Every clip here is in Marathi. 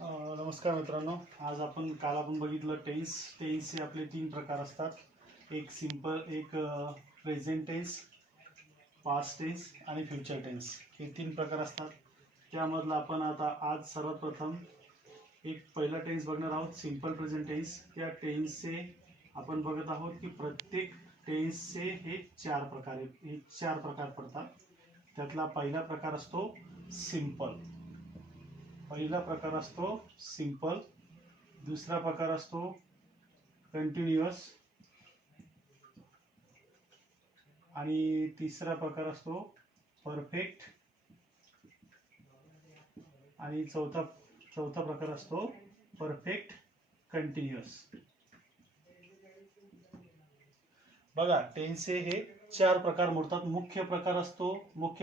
नमस्कार मित्रांनो, आज काल आपण बघितलं टेन्सचे आपले 3 प्रकार असतात. एक सिंपल, एक प्रेझेंट टेन्स, पास्ट टेन्स आणि फ्युचर टेन्स. हे 3 प्रकार असतात. त्यामधला आपण आता आज सर्वात प्रथम एक पहिला टेन्स बघणार आहोत, सिंपल प्रेझेंट टेन्स. त्या टेन्सचे आपण बघत आहोत की प्रत्येक टेन्सचे हे 4 प्रकार पडतात. त्यातला पहिला प्रकार असतो सिंपल. दुसरा प्रकार असतो कंटिन्युअस आणि तिसरा प्रकार असतो परफेक्ट आणि चौथा प्रकार असतो परफेक्ट कंटिन्युअस. बघा, टेन्सचे हे 4 प्रकार मोडतात. मुख्य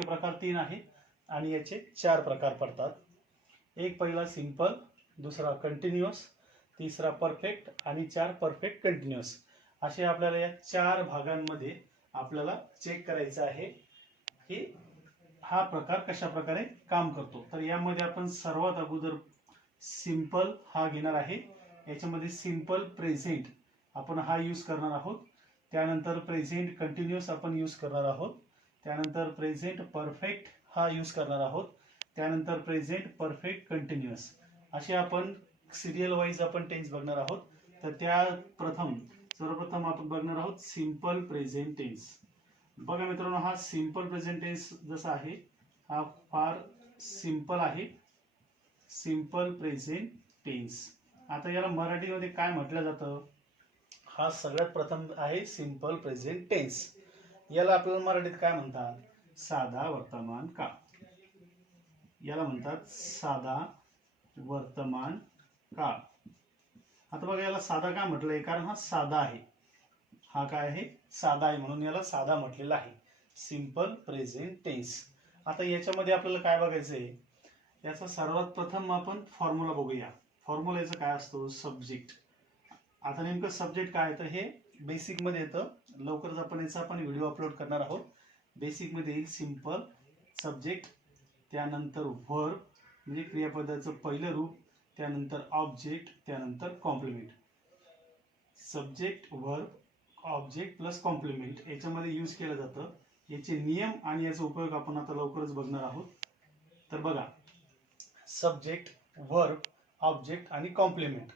प्रकार 3 आहे आणि याचे 4 प्रकार पडतात. एक पहिला सिंपल, दुसरा कंटिन्युअस, तिसरा परफेक्ट आणि 4 परफेक्ट कंटिन्युअस. असे आपल्याला या 4 भागांमध्ये आपल्याला चेक करायचं आहे की हा प्रकार कशा प्रकारे काम करतो. तर यामध्ये आपण सर्वात अगोदर सिंपल हा घेणार आहे. याच्यामध्ये सिंपल प्रेझेंट आपण हा यूज करणार आहोत. त्यानंतर प्रेझेंट कंटिन्युअस आपण यूज करणार आहोत. त्यानंतर प्रेझेंट परफेक्ट हा यूज करणार आहोत. त्यानंतर प्रेझेंट परफेक्ट कंटिन्युअस. असे आपण सिरियल वाईज आपण टेन्स बघणार आहोत. तर सर्वप्रथम आपण बघणार आहोत सिंपल प्रेझेंट टेन्स. बघा मित्रांनो, हा सिंपल प्रेझेंट टेन्स जसा आहे हा फार सिंपल आहे, सिंपल प्रेझेंट टेन्स. आता याला मराठीमध्ये काय म्हटलं जातं? हा सगळ्यात प्रथम आहे सिंपल प्रेझेंट टेन्स. याला आपल्याला मराठीत काय म्हणतात? साधा वर्तमान काळ. याला म्हणतात साधा वर्तमान काळ. आता बघा, याला साधा का म्हटलंय? कारण हा साधा आहे. हा काय आहे? साधा आहे, म्हणून याला साधा म्हटलेलं आहे, सिंपल प्रेझेंट टेन्स. आता याच्यामध्ये आपल्याला काय बघायचंय? याचा सर्वात प्रथम आपण फॉर्म्युला बघूया. फॉर्म्युला याचा काय असतो? सब्जेक्ट. आता नेमकं सब्जेक्ट काय येतं हे बेसिक मध्ये येतं. लवकरच आपण याचा व्हिडिओ अपलोड करणार आहोत. बेसिक मध्ये येईल सिंपल, सब्जेक्ट, त्यानंतर व्हर्ब म्हणजे क्रियापदाचं पहिलं रूप, त्यानंतर ऑब्जेक्ट, त्यानंतर complement. Subject, verb, object plus complement याच्यामध्ये यूज केलं जातं. याचे नियम आणि याचा उपयोग आपण आता लवकरच बघणार आहोत. तर बघा, सब्जेक्ट, व्हर्ब, ऑब्जेक्ट आणि कॉम्प्लिमेंट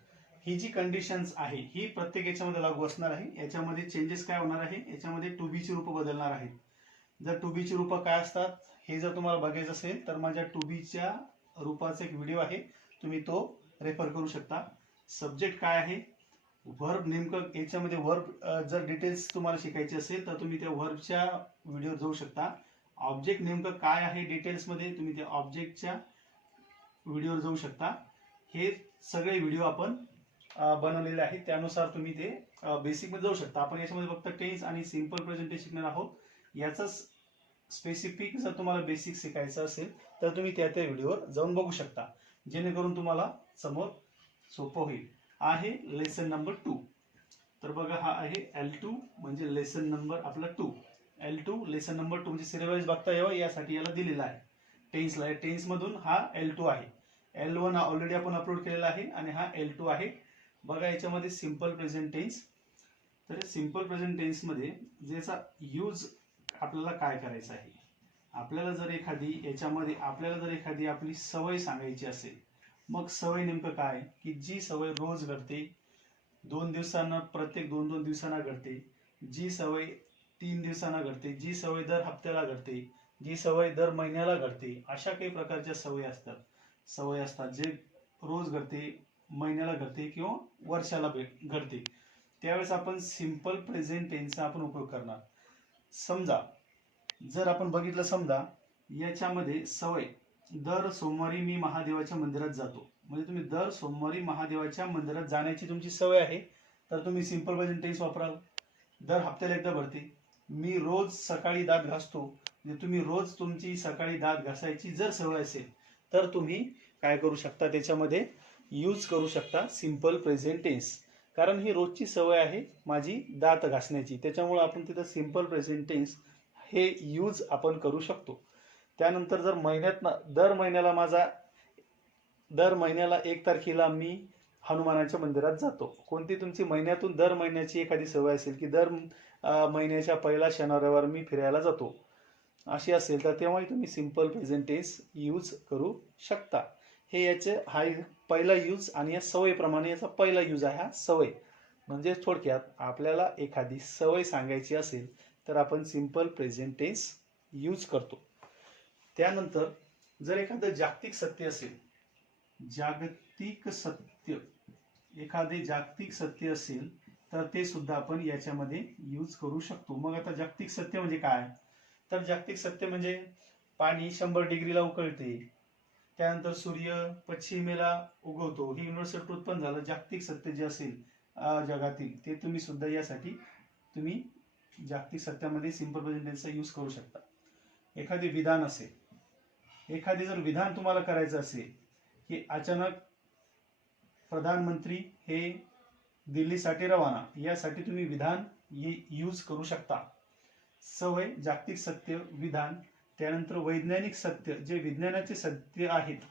ही जी कंडिशन्स आहे ही प्रत्येक याच्यामध्ये लागू असणार आहे. याच्यामध्ये चेंजेस काय होणार आहे? याच्यामध्ये टू बी ची रूपं बदलणार आहेत. जर टू बी ची रूपं काय असतात हे जर तुम्हाला बघायचं असेल तर माझ्या टू बी च्या रूपाचा एक व्हिडिओ आहे, तुम्ही तो रेफर करू शकता. सब्जेक्ट काय आहे, व्हर्ब नेमकं याच्यामध्ये व्हर्ब जर डिटेल्स तुम्हाला शिकायचे असेल तर तुम्ही त्या व्हर्बच्या व्हिडिओवर जाऊ शकता. ऑब्जेक्ट नेमकं काय आहे डिटेल्स मध्ये तुम्ही त्या ऑब्जेक्टच्या व्हिडिओवर जाऊ शकता. हे सगळे व्हिडिओ आपण बनवलेले आहेत, त्यानुसार तुम्ही ते बेसिक मध्ये जाऊ शकता. आपण याच्यामध्ये फक्त टेन्स आणि सिंपल प्रेझेंट शिकणार आहोत. याचाच स्पेसिफिक जर तुम्हाला बेसिक शिकायचं असेल तर तुम्ही त्या व्हिडिओवर जाऊन बघू शकता, जेणेकरून तुम्हाला समोर सोपं होईल. आहे लेसन नंबर 2. तर बघा, हा आहे L2 म्हणजे लेसन नंबर आपला 2. L2 लेसन नंबर 2 म्हणजे सिरियल वाईज बघता यावं यासाठी याला दिलेला आहे. टेन्सला टेन्स मधून हा L2 आहे. L1 हा ऑलरेडी आपण अपलोड केलेला आहे आणि हा L2 आहे. बघा, याच्यामध्ये सिंपल प्रेझेंट टेन्स. तर सिंपल प्रेझेंट टेन्स मध्ये ज्याचा यूज आपल्याला काय करायचा आहे? आपल्याला जर एखादी आपली सवय सांगायची असेल, मग सवय नेमकं काय की जी सवय रोज घडते, 2 दिवसांना, प्रत्येक 2-2 दिवसांना घडते, जी सवय 3 दिवसांना घडते, जी सवय दर हप्त्याला घडते, जी सवय दर महिन्याला घडते, अशा काही प्रकारच्या सवय असतात जे रोज घडते, महिन्याला घडते किंवा वर्षाला घडते. त्यावेळेस आपण सिंपल प्रेझेंट टेन्सचा आपण उपयोग करणार. समजा जर आपण बघितलं, समजा याच्यामध्ये सवय दर सोमवारी मी महादेवाच्या मंदिरात जातो, म्हणजे तुम्ही दर सोमवारी महादेवाच्या मंदिरात जाण्याची तुमची सवय आहे, तर तुम्ही सिंपल प्रेझेंट टेन्स वापराल. दर हप्त्याला एकदा भरते. मी रोज सकाळी दात घासतो, म्हणजे तुम्ही रोज तुमची सकाळी दात घासायची जर सवय असेल तर तुम्ही काय करू शकता, त्याच्यामध्ये यूज करू शकता सिंपल प्रेझेंट टेन्स. कारण ही रोजची सवय आहे माझी दात घासण्याची, त्याच्यामुळे आपण तिथं सिंपल प्रेझेंट टेन्स हे यूज आपण करू शकतो. त्यानंतर जर दर महिन्याला माझा दर महिन्याला 1 तारखेला मी हनुमानाच्या मंदिरात जातो. कोणती तुमची महिन्यातून दर महिन्याची एखादी सवय असेल की दर महिन्याच्या पहिला शनिवार मी फिरायला जातो, अशी असेल तर तेव्हाही तुम्ही सिंपल प्रेझेंट टेन्स यूज करू शकता. हे याचे हा पहिला यूज आणि या सवयीप्रमाणे याचा पहिला यूज आहे हा सवय. म्हणजे थोडक्यात आपल्याला एखादी सवय सांगायची असेल तर आपण सिंपल प्रेझेंट टेन्स यूज करतो. त्यानंतर जर एखादं जागतिक सत्य असेल, एखादे जागतिक सत्य असेल तर ते सुद्धा आपण याच्यामध्ये यूज करू शकतो. मग आता जागतिक सत्य म्हणजे काय? तर जागतिक सत्य म्हणजे पाणी 100 डिग्रीला उकळते, त्यानंतर सूर्य पश्चिमेला उगवतो, ही युनिव्हर्सल ट्रूथ पण झालं. जागतिक सत्य जे असेल जगातील ते तुम्ही सुद्धा यासाठी तुम्ही जागतिक सत्यामध्ये सिंपल प्रेझेंट टेन्सचा यूज करू शकता. एखादे विधान असेल, एखादे जर विधान तुम्हाला करायचं असेल की अचानक प्रधानमंत्री हे दिल्लीसाठी रवाना, यासाठी तुम्ही विधान यूज करू शकता. सवय, जागतिक सत्य, विधान. त्यानंतर वैज्ञानिक सत्य, जे विज्ञानाचे सत्य आहेत,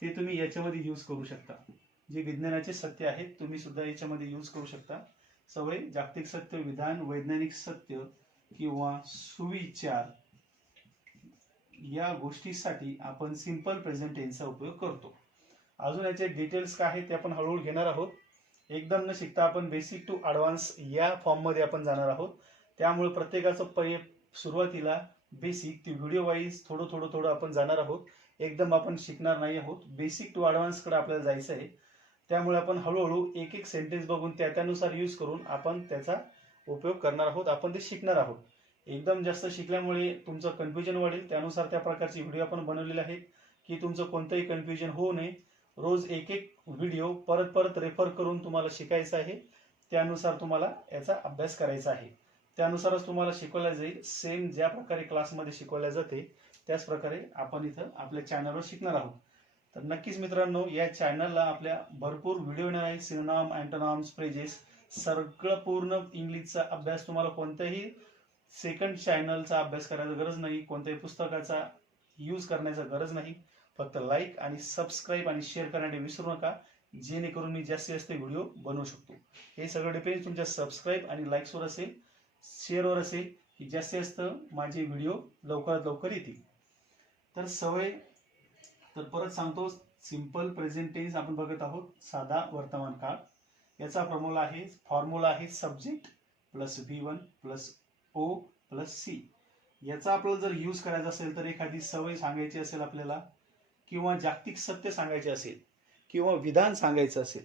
ते तुम्ही याच्यामध्ये यूज करू शकता. जे विज्ञानाचे सत्य आहेत तुम्ही सुद्धा याच्यामध्ये यूज करू शकता. सवय, जागतिक सत्य, विधान, वैज्ञानिक सत्य किंवा सुविचार या गोष्टीसाठी आपण सिंपल प्रेझेंट टेन्सचा उपयोग करतो. अजून याचे डिटेल्स काय आहेत ते आपण हळूहळू घेणार आहोत. एकदम न शिकता आपण बेसिक टू ॲडव्हान्स या फॉर्ममध्ये आपण जाणार आहोत. त्यामुळे प्रत्येकाचं सुरुवातीला बेसिक ते व्हिडिओ वाईज थोडं आपण जाणार आहोत. एकदम आपण शिकणार नाही आहोत. बेसिक टू ॲडव्हान्सकडे आपल्याला जायचं आहे. त्यामुळे आपण हळूहळू एक एक सेंटेन्स बघून त्यानुसार यूज करून आपण त्याचा उपयोग करणार आहोत, आपण ते शिकणार आहोत. एकदम जास्त शिकल्यामुळे तुमचं कन्फ्युजन वाढेल. त्यानुसार त्या प्रकारचे व्हिडिओ आपण बनवलेले आहेत की तुमचं कोणतंही कन्फ्युजन होऊ नये. रोज एक व्हिडिओ परत रेफर करून तुम्हाला शिकायचं आहे. त्यानुसार तुम्हाला याचा अभ्यास करायचा आहे. त्यानुसारच तुम्हाला शिकवल्या जाईल. सेम ज्या प्रकारे क्लासमध्ये शिकवल्या जाते त्याच प्रकारे आपण इथं आपल्या चॅनलवर शिकणार आहोत. तर नक्कीच मित्रांनो, या चॅनलला आपल्या भरपूर व्हिडिओ येणार आहेत. सिनोनिम, अँटोनिम्स, फ्रेजेस, सगळं पूर्ण इंग्लिशचा अभ्यास. तुम्हाला कोणत्याही सेकंड चॅनलचा अभ्यास करायचा गरज नाही, कोणत्याही पुस्तकाचा यूज करण्याचा गरज नाही. फक्त लाईक आणि सबस्क्राईब आणि शेअर करण्याचे विसरू नका, जेणेकरून मी जास्तीत जास्त व्हिडिओ बनवू शकतो. हे सगळं डिपेंड तुमच्या सबस्क्राईब आणि लाईक्सवर असेल, शेअरवर असेल की जास्तीत जास्त माझे व्हिडिओ लवकरात लवकर येतील. तर सवय, तर परत सांगतो, सिंपल प्रेझेंट टेन्स आपण बघत आहोत. साधा वर्तमान काळ. याचा फॉर्म्युला आहे subject plus V1 plus O plus C. याचा आपल्याला जर यूज करायचा असेल तर एखादी सवय सांगायची असेल आपल्याला, किंवा जागतिक सत्य सांगायचे असेल, किंवा विधान सांगायचं असेल,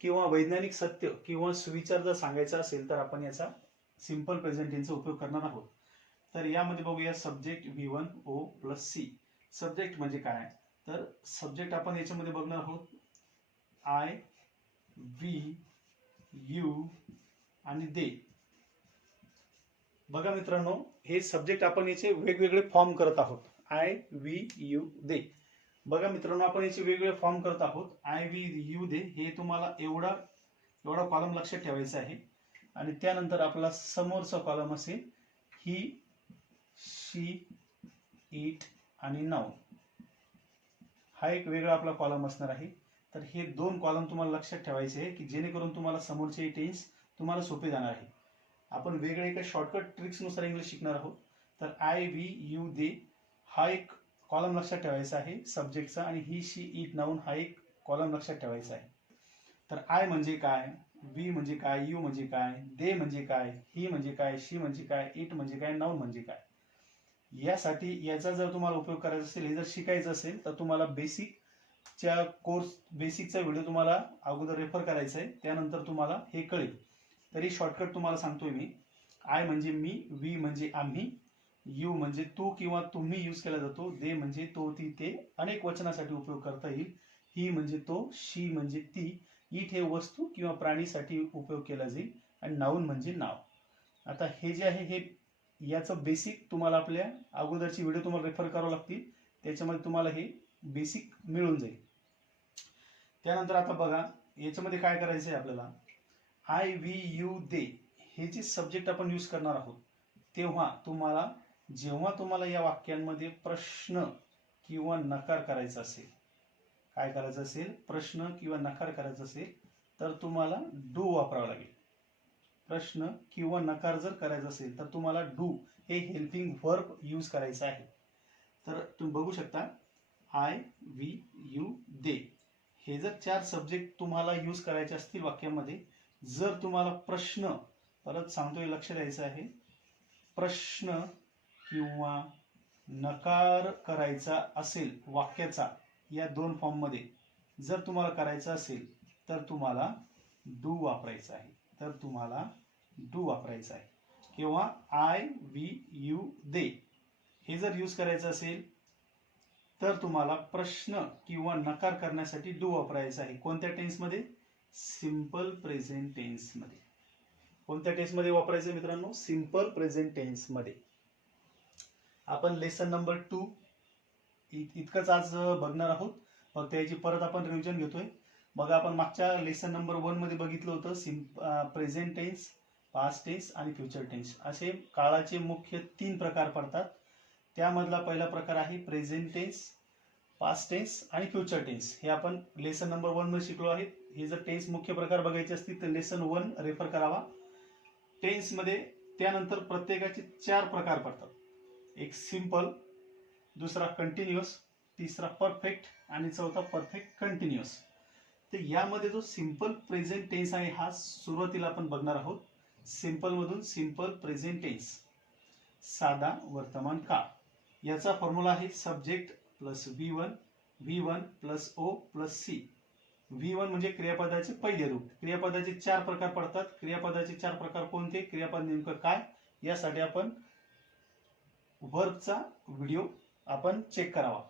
किंवा वैज्ञानिक सत्य किंवा सुविचार जर सांगायचा असेल तर आपण याचा सिंपल प्रेझेंट टेन्सचा उपयोग करणार आहोत. तर यामध्ये बघूया subject V1 O plus C. Subject म्हणजे काय? तर सब्जेक्ट आपण याच्यामध्ये बघणार आहोत I, we, you आणि they. बघा मित्रांनो, हे सब्जेक्ट आपण याचे वेगवेगळे फॉर्म करत आहोत. I, we, you, they. बघा मित्रांनो, आपण याचे वेगवेगळे फॉर्म करत आहोत. I, we, you, they. हे तुम्हाला एवढा कॉलम लक्षात ठेवायचा आहे. आणि त्यानंतर आपला समोरचा कॉलम असेल ही, शी, इट आणि नाउन. हा एक वेगळा आपला कॉलम असणार आहे. तर हे 2 कॉलम तुम्हाला लक्षात ठेवायचे आहे की जेणेकरून तुम्हाला समोरचे टेन्स तुम्हाला सोपे जाणार आहे. आपण वेगळे एका शॉर्टकट ट्रिक्सनुसार इंग्लिश शिकणार आहोत. तर I, we, you, they हा एक कॉलम लक्षात ठेवायचा आहे सब्जेक्टचा, आणि ही, शी, इट, नाउन हा एक कॉलम लक्षात ठेवायचा आहे. तर I म्हणजे काय, we म्हणजे काय, you म्हणजे काय, they म्हणजे काय, ही म्हणजे काय, शी म्हणजे काय, इट म्हणजे काय, नाउन म्हणजे काय. यासाठी याचा जर तुम्हाला उपयोग करायचा असेल, हे जर शिकायचं असेल तर तुम्हाला बेसिकचा व्हिडिओ तुम्हाला अगोदर रेफर करायचा आहे. त्यानंतर तुम्हाला हे कळेल. तरी शॉर्टकट तुम्हाला सांगतोय मी. I म्हणजे मी, we म्हणजे आम्ही, यू म्हणजे तू किंवा तुम्ही यूज केला जातो, दे म्हणजे तो, ती, ते अनेक वचनासाठी उपयोग करता येईल, ही म्हणजे तो, शी म्हणजे ती, इट हे वस्तू किंवा प्राणीसाठी उपयोग केला जाईल, आणि नाउन म्हणजे नाव. आता हे जे आहे हे याचं बेसिक तुम्हाला आपल्या अगोदरची व्हिडिओ तुम्हाला रेफर करावं लागतील. त्याच्यामध्ये तुम्हाला हे बेसिक मिळून जाईल. त्यानंतर आता बघा याच्यामध्ये काय करायचं आहे आपल्याला. I, we, you, they हे जे सब्जेक्ट आपण यूज करणार आहोत, जेव्हा तुम्हाला या वाक्यांमध्ये प्रश्न किंवा नकार करायचा असेल, काय करायचं असेल, प्रश्न किंवा नकार करायचा असेल तर तुम्हाला डू वापरावं लागेल. प्रश्न किंवा नकार जर करायचा असेल तर तुम्हाला डू हे हेल्पिंग वर्ब यूज करायचं आहे. तर तुम्ही बघू शकता आय, वी, यू, दे हे जर 4 सब्जेक्ट तुम्हाला यूज करायचे असतील वाक्यामध्ये, जर तुम्हाला प्रश्न, परत सांगतोय लक्ष द्यायचं आहे, प्रश्न किंवा नकार करायचा असेल वाक्याचा या 2 फॉर्ममध्ये जर तुम्हाला करायचं असेल तर तुम्हाला डू वापरायचं आहे. तर तुम्हाला डू वापरायचं आहे. किंवा आय, वी, यू, दे हे जर यूज करायचं असेल तर तुम्हाला प्रश्न किंवा नकार करण्यासाठी डू वापरायचा आहे. कोणत्या टेन्समध्ये? Simple present टेन्समध्ये. कोणत्या टेन्समध्ये वापरायचं मित्रांनो? सिंपल प्रेझेंट टेन्समध्ये. आपण लेसन नंबर 2 इतकंच आज बघणार आहोत. फक्त याची परत आपण रिव्हिजन घेतोय. बघा, आपण मागच्या लेसन नंबर 1 मध्ये बघितलं होतं प्रेझेंट टेन्स, पास्ट टेन्स आणि फ्युचर टेन्स असे काळाचे मुख्य 3 प्रकार पडतात. त्यामधला पहिला प्रकार आहे प्रेझेंट टेन्स, पास्ट टेन्स आणि फ्युचर टेन्स. हे आपण लेसन नंबर 1 मध्ये शिकलो आहे. हे जर टेन्स मुख्य प्रकार बघायचे असतील तर लेसन 1 रेफर करावा. टेन्स मध्ये त्यानंतर प्रत्येकाचे 4 प्रकार पडतात. एक सिंपल, दुसरा कंटिन्युअस, तिसरा परफेक्ट आणि चौथा परफेक्ट कंटिन्युअस. तर यामध्ये जो सिंपल प्रेझेंट टेन्स आहे हा सुरुवातीला आपण बघणार आहोत. सिंपल मधून सिंपल प्रेझेंट टेन्स, साधा वर्तमान काळ. याचा फॉर्म्युला आहे subject plus V1, V1 plus O plus C. V1 म्हणजे क्रियापदाचे पहिले रूप. क्रियापदाचे 4 प्रकार पडतात. क्रियापदाचे 4 प्रकार कोणते, क्रियापद नेमकं काय, यासाठी आपण वर्बचा व्हिडिओ आपण चेक करावा.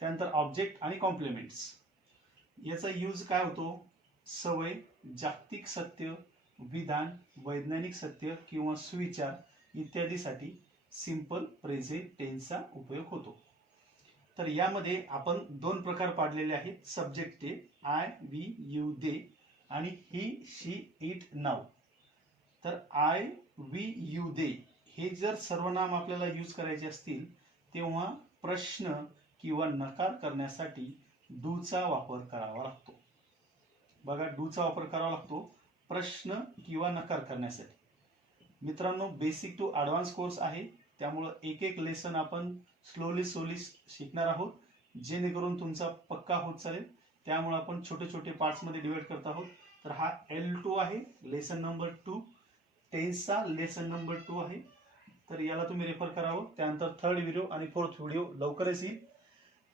त्यानंतर ऑब्जेक्ट आणि कॉम्प्लिमेंट्स. याचा यूज काय होतो? सवय, जागतिक सत्य, विधान, वैज्ञानिक सत्य किंवा सुविचार इत्यादीसाठी सिंपल प्रेझेंट टेन्सचा उपयोग होतो. तर यामध्ये आपण 2 प्रकार पाडलेले आहेत सब्जेक्टचे, आय, वी, यू, दे आणि ही, शी, इट, नाऊ. तर आय, वी, यू, दे हे जर सर्वनाम आपल्याला यूज करायचे असतील तेव्हा प्रश्न किंवा नकार करण्यासाठी डूचा वापर करावा लागतो. बघा, डूचा वापर करावा लागतो प्रश्न किंवा नकार करण्यासाठी. मित्रांनो, बेसिक टू ॲडव्हान्स कोर्स आहे, त्यामुळे एक एक लेसन आपण स्लोली शिकणार आहोत जेणेकरून तुमचा पक्का होत चालेल. त्यामुळे आपण छोटे छोटे पार्ट्स मध्ये डिवाइड करत आहोत. तर हा L2 आहे, लेसन नंबर 2, टेन्सचा लेसन नंबर 2 आहे. तर याला तुम्ही रेफर करावं. त्यानंतर 3rd व्हिडिओ आणि 4th व्हिडिओ लवकरच येईल.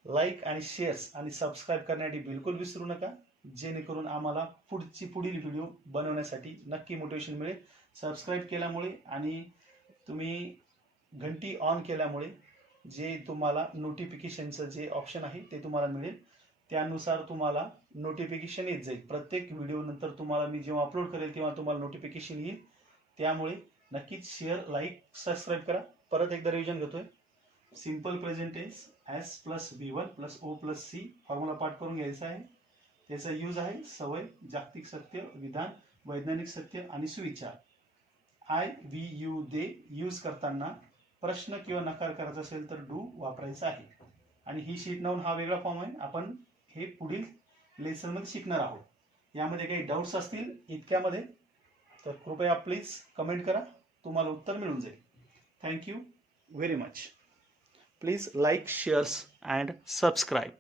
लाईक आणि शेअर्स आणि सबस्क्राईब करण्यासाठी बिलकुल विसरू नका, जेणेकरून आम्हाला पुढील व्हिडिओ बनवण्यासाठी नक्की मोटिवेशन मिळेल. सबस्क्राईब केल्यामुळे आणि तुम्ही घंटी ऑन केल्यामुळे जे तुम्हाला नोटिफिकेशनचं जे ऑप्शन आहे ते तुम्हाला मिळेल. त्यानुसार तुम्हाला नोटिफिकेशन येत जाईल. प्रत्येक व्हिडिओ नंतर तुम्हाला मी जेव्हा अपलोड करेल तेव्हा तुम्हाला नोटिफिकेशन येईल. त्यामुळे नक्कीच शेअर, लाईक, सबस्क्राईब करा. परत एकदा रिव्हिजन घेतोय. Simple present tense S plus V1 plus O plus C formula पाठ करून घ्यायचा आहे. त्याचा यूज आहे सवय, जागतिक सत्य, विधान, वैज्ञानिक सत्य आणि सुविचार. I, we, you, they use करताना प्रश्न किंवा नकार करायचा असेल तर डू वापरायचा आहे. आणि ही शीट नाउन हा वेगळा फॉर्म आहे. आपण हे पुढील लेसन मध्ये शिकणार आहोत. यामध्ये काही डाऊट्स असतील इतक्यामध्ये तर कृपया प्लीज कमेंट करा, तुम्हाला उत्तर मिळून जाईल. Thank you very much. Please like, shares and subscribe.